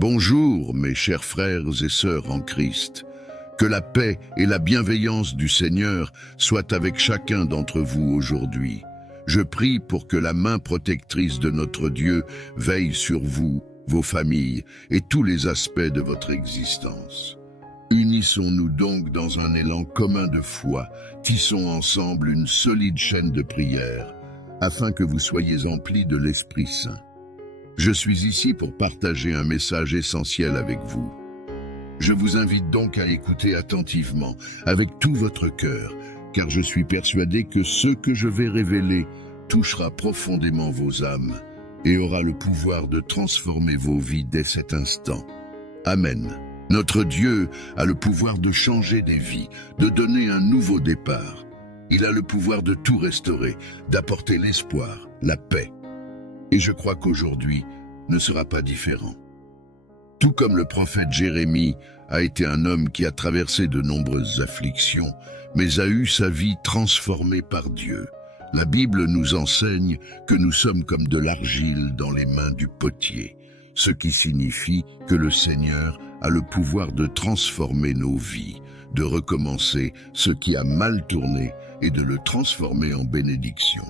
Bonjour mes chers frères et sœurs en Christ. Que la paix et la bienveillance du Seigneur soient avec chacun d'entre vous aujourd'hui. Je prie pour que la main protectrice de notre Dieu veille sur vous, vos familles et tous les aspects de votre existence. Unissons-nous donc dans un élan commun de foi, tissons ensemble une solide chaîne de prière, afin que vous soyez emplis de l'Esprit Saint. Je suis ici pour partager un message essentiel avec vous. Je vous invite donc à écouter attentivement, avec tout votre cœur, car je suis persuadé que ce que je vais révéler touchera profondément vos âmes et aura le pouvoir de transformer vos vies dès cet instant. Amen. Notre Dieu a le pouvoir de changer des vies, de donner un nouveau départ. Il a le pouvoir de tout restaurer, d'apporter l'espoir, la paix. Et je crois qu'aujourd'hui ne sera pas différent. Tout comme le prophète Jérémie a été un homme qui a traversé de nombreuses afflictions, mais a eu sa vie transformée par Dieu. La Bible nous enseigne que nous sommes comme de l'argile dans les mains du potier, ce qui signifie que le Seigneur a le pouvoir de transformer nos vies, de recommencer ce qui a mal tourné et de le transformer en bénédiction.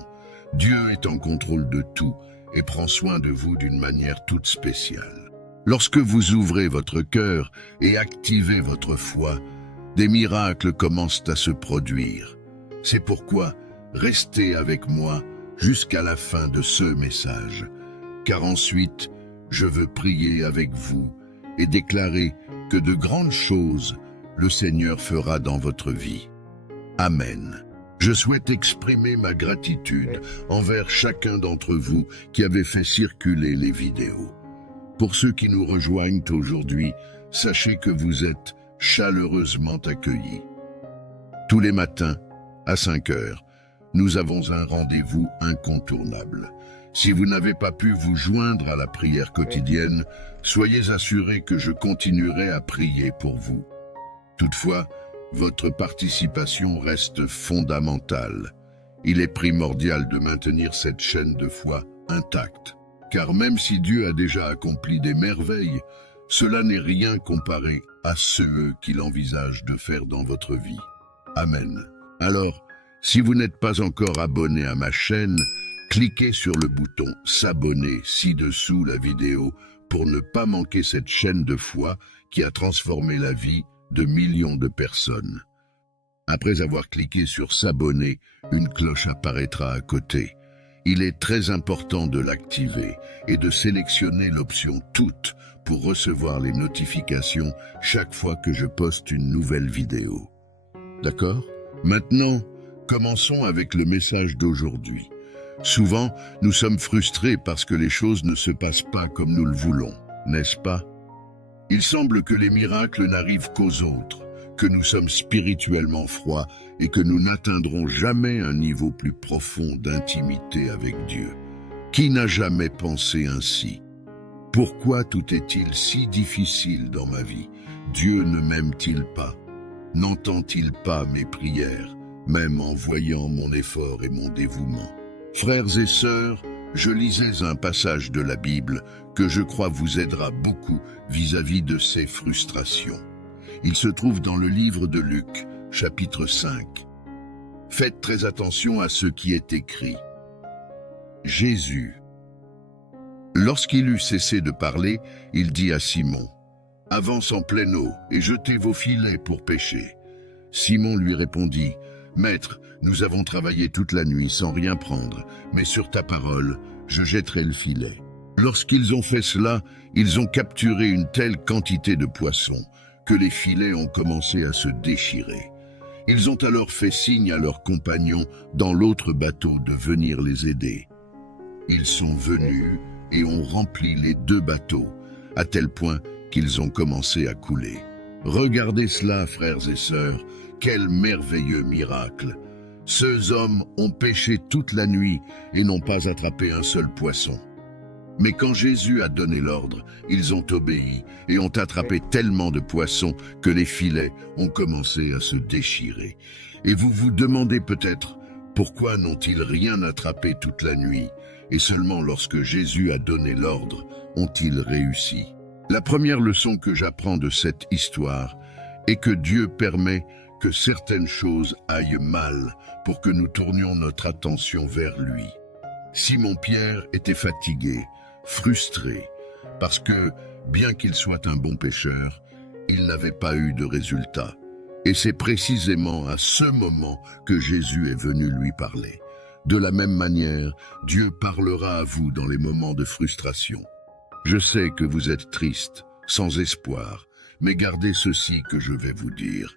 Dieu est en contrôle de tout et prend soin de vous d'une manière toute spéciale. Lorsque vous ouvrez votre cœur et activez votre foi, des miracles commencent à se produire. C'est pourquoi restez avec moi jusqu'à la fin de ce message, car ensuite je veux prier avec vous et déclarer que de grandes choses le Seigneur fera dans votre vie. Amen. Je souhaite exprimer ma gratitude envers chacun d'entre vous qui avez fait circuler les vidéos. Pour ceux qui nous rejoignent aujourd'hui, sachez que vous êtes chaleureusement accueillis. Tous les matins, à 5 heures, nous avons un rendez-vous incontournable. Si vous n'avez pas pu vous joindre à la prière quotidienne, soyez assurés que je continuerai à prier pour vous. Toutefois, votre participation reste fondamentale. Il est primordial de maintenir cette chaîne de foi intacte, car même si Dieu a déjà accompli des merveilles, cela n'est rien comparé à ceux qu'il envisage de faire dans votre vie. Amen. Alors, si vous n'êtes pas encore abonné à ma chaîne, cliquez sur le bouton « S'abonner » ci-dessous la vidéo pour ne pas manquer cette chaîne de foi qui a transformé la vie de millions de personnes. Après avoir cliqué sur « S'abonner », une cloche apparaîtra à côté. Il est très important de l'activer et de sélectionner l'option « Toutes » pour recevoir les notifications chaque fois que je poste une nouvelle vidéo. D'accord? Maintenant, commençons avec le message d'aujourd'hui. Souvent, nous sommes frustrés parce que les choses ne se passent pas comme nous le voulons, n'est-ce pas? Il semble que les miracles n'arrivent qu'aux autres, que nous sommes spirituellement froids et que nous n'atteindrons jamais un niveau plus profond d'intimité avec Dieu. Qui n'a jamais pensé ainsi? Pourquoi tout est-il si difficile dans ma vie? Dieu ne m'aime-t-il pas? N'entend-il pas mes prières, même en voyant mon effort et mon dévouement? Frères et sœurs, je lisais un passage de la Bible que je crois vous aidera beaucoup vis-à-vis de ces frustrations. Il se trouve dans le livre de Luc, chapitre 5. Faites très attention à ce qui est écrit. Jésus. Lorsqu'il eut cessé de parler, il dit à Simon, « Avance en pleine eau et jetez vos filets pour pêcher. » Simon lui répondit, « Maître, nous avons travaillé toute la nuit sans rien prendre, mais sur ta parole, je jetterai le filet. » Lorsqu'ils ont fait cela, ils ont capturé une telle quantité de poissons que les filets ont commencé à se déchirer. Ils ont alors fait signe à leurs compagnons dans l'autre bateau de venir les aider. Ils sont venus et ont rempli les 2 bateaux, à tel point qu'ils ont commencé à couler. Regardez cela, frères et sœurs, quel merveilleux miracle! Ces hommes ont pêché toute la nuit et n'ont pas attrapé un seul poisson. Mais quand Jésus a donné l'ordre, ils ont obéi et ont attrapé tellement de poissons que les filets ont commencé à se déchirer. Et vous vous demandez peut-être, pourquoi n'ont-ils rien attrapé toute la nuit et seulement lorsque Jésus a donné l'ordre ont-ils réussi? La première leçon que j'apprends de cette histoire est que Dieu permet que certaines choses aillent mal pour que nous tournions notre attention vers lui. Simon-Pierre était fatigué, frustré, parce que, bien qu'il soit un bon pêcheur, il n'avait pas eu de résultat. Et c'est précisément à ce moment que Jésus est venu lui parler. De la même manière, Dieu parlera à vous dans les moments de frustration. Je sais que vous êtes triste, sans espoir, mais gardez ceci que je vais vous dire.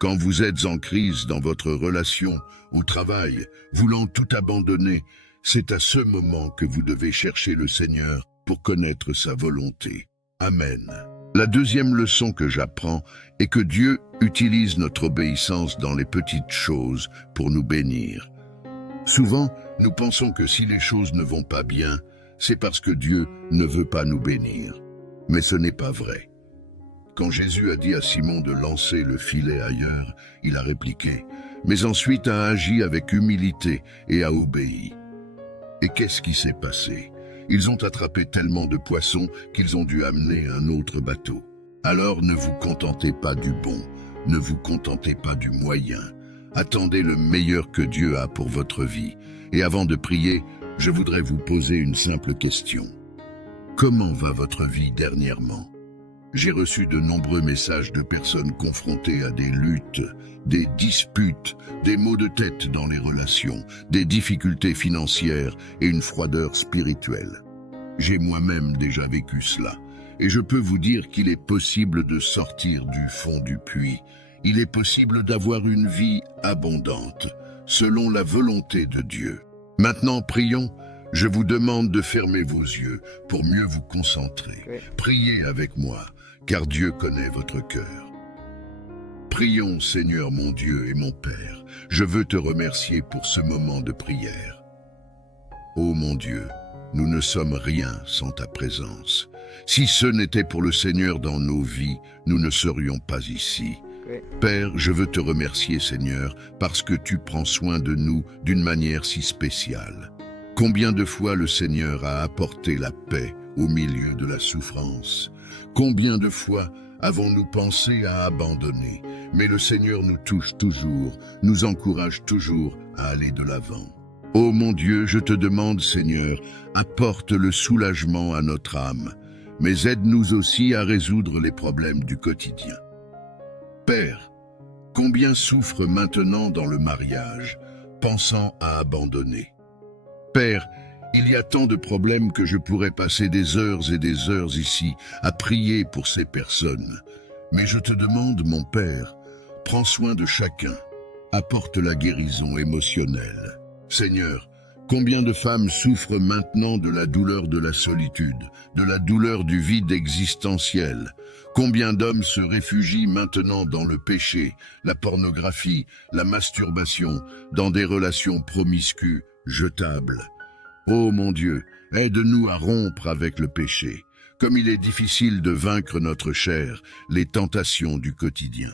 Quand vous êtes en crise dans votre relation, au travail, voulant tout abandonner, c'est à ce moment que vous devez chercher le Seigneur pour connaître sa volonté. Amen. La deuxième leçon que j'apprends est que Dieu utilise notre obéissance dans les petites choses pour nous bénir. Souvent, nous pensons que si les choses ne vont pas bien, c'est parce que Dieu ne veut pas nous bénir. Mais ce n'est pas vrai. Quand Jésus a dit à Simon de lancer le filet ailleurs, il a répliqué, mais ensuite a agi avec humilité et a obéi. Et qu'est-ce qui s'est passé ? Ils ont attrapé tellement de poissons qu'ils ont dû amener un autre bateau. Alors ne vous contentez pas du bon, ne vous contentez pas du moyen. Attendez le meilleur que Dieu a pour votre vie. Et avant de prier, je voudrais vous poser une simple question. Comment va votre vie dernièrement ? J'ai reçu de nombreux messages de personnes confrontées à des luttes, des disputes, des maux de tête dans les relations, des difficultés financières et une froideur spirituelle. J'ai moi-même déjà vécu cela, et je peux vous dire qu'il est possible de sortir du fond du puits. Il est possible d'avoir une vie abondante, selon la volonté de Dieu. Maintenant, prions. Je vous demande de fermer vos yeux pour mieux vous concentrer. Priez avec moi, car Dieu connaît votre cœur. Prions, Seigneur mon Dieu et mon Père. Je veux te remercier pour ce moment de prière. Ô mon Dieu, nous ne sommes rien sans ta présence. Si ce n'était pour le Seigneur dans nos vies, nous ne serions pas ici. Père, je veux te remercier, Seigneur, parce que tu prends soin de nous d'une manière si spéciale. Combien de fois le Seigneur a apporté la paix au milieu de la souffrance? Combien de fois avons-nous pensé à abandonner? Mais le Seigneur nous touche toujours, nous encourage toujours à aller de l'avant. Ô mon Dieu, je te demande, Seigneur, apporte le soulagement à notre âme, mais aide-nous aussi à résoudre les problèmes du quotidien. Père, combien souffrent maintenant dans le mariage, pensant à abandonner? Père, il y a tant de problèmes que je pourrais passer des heures et des heures ici à prier pour ces personnes. Mais je te demande, mon Père, prends soin de chacun, apporte la guérison émotionnelle. Seigneur, combien de femmes souffrent maintenant de la douleur de la solitude, de la douleur du vide existentiel? Combien d'hommes se réfugient maintenant dans le péché, la pornographie, la masturbation, dans des relations promiscues, jetables? Ô mon Dieu, aide-nous à rompre avec le péché, comme il est difficile de vaincre notre chair, les tentations du quotidien.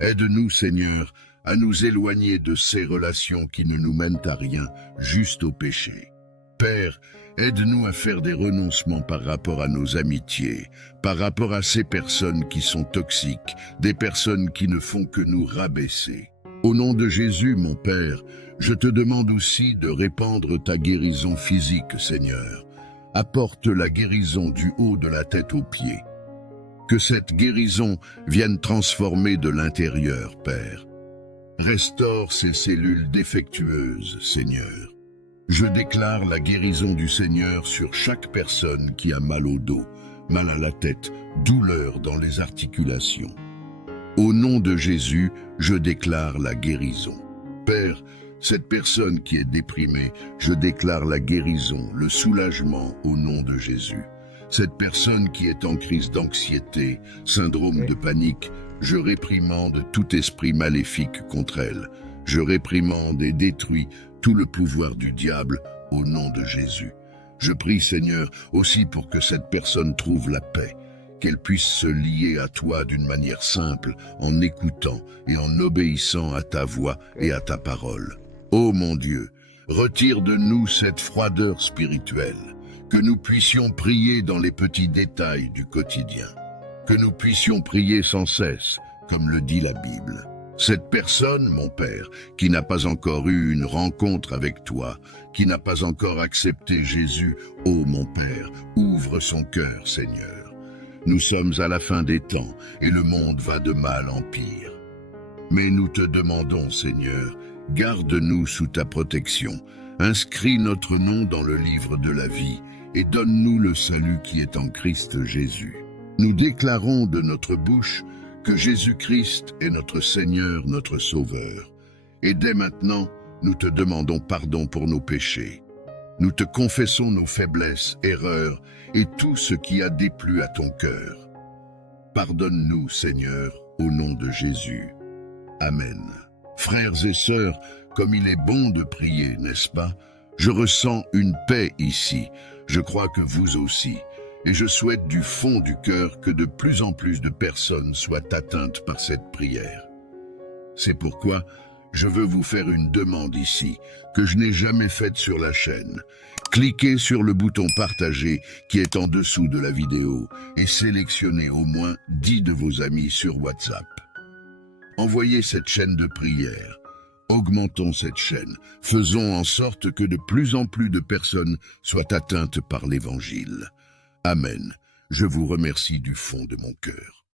Aide-nous, Seigneur, à nous éloigner de ces relations qui ne nous mènent à rien, juste au péché. Père, aide-nous à faire des renoncements par rapport à nos amitiés, par rapport à ces personnes qui sont toxiques, des personnes qui ne font que nous rabaisser. Au nom de Jésus, mon Père, je te demande aussi de répandre ta guérison physique, Seigneur. Apporte la guérison du haut de la tête aux pieds. Que cette guérison vienne transformer de l'intérieur, Père. Restaure ces cellules défectueuses, Seigneur. Je déclare la guérison du Seigneur sur chaque personne qui a mal au dos, mal à la tête, douleur dans les articulations. Au nom de Jésus, je déclare la guérison. Père, cette personne qui est déprimée, je déclare la guérison, le soulagement au nom de Jésus. Cette personne qui est en crise d'anxiété, syndrome de panique, je réprimande tout esprit maléfique contre elle. Je réprimande et détruis tout le pouvoir du diable au nom de Jésus. Je prie, Seigneur, aussi pour que cette personne trouve la paix, qu'elle puisse se lier à toi d'une manière simple, en écoutant et en obéissant à ta voix et à ta parole. Ô mon Dieu, retire de nous cette froideur spirituelle, Que nous puissions prier dans les petits détails du quotidien. Que nous puissions prier sans cesse, comme le dit la Bible. Cette personne, mon Père, qui n'a pas encore eu une rencontre avec toi, qui n'a pas encore accepté Jésus, ô mon Père, ouvre son cœur, Seigneur. Nous sommes à la fin des temps et le monde va de mal en pire. Mais nous te demandons, Seigneur, garde-nous sous ta protection, inscris notre nom dans le livre de la vie et donne-nous le salut qui est en Christ Jésus. Nous déclarons de notre bouche que Jésus-Christ est notre Seigneur, notre Sauveur. Et dès maintenant, nous te demandons pardon pour nos péchés. Nous te confessons nos faiblesses, erreurs et tout ce qui a déplu à ton cœur. Pardonne-nous, Seigneur, au nom de Jésus. Amen. Frères et sœurs, comme il est bon de prier, n'est-ce pas? Je ressens une paix ici. Je crois que vous aussi. Et je souhaite du fond du cœur que de plus en plus de personnes soient atteintes par cette prière. C'est pourquoi je veux vous faire une demande ici, que je n'ai jamais faite sur la chaîne. Cliquez sur le bouton partager qui est en dessous de la vidéo et sélectionnez au moins 10 de vos amis sur WhatsApp. Envoyez cette chaîne de prière. Augmentons cette chaîne. Faisons en sorte que de plus en plus de personnes soient atteintes par l'Évangile. Amen. Je vous remercie du fond de mon cœur.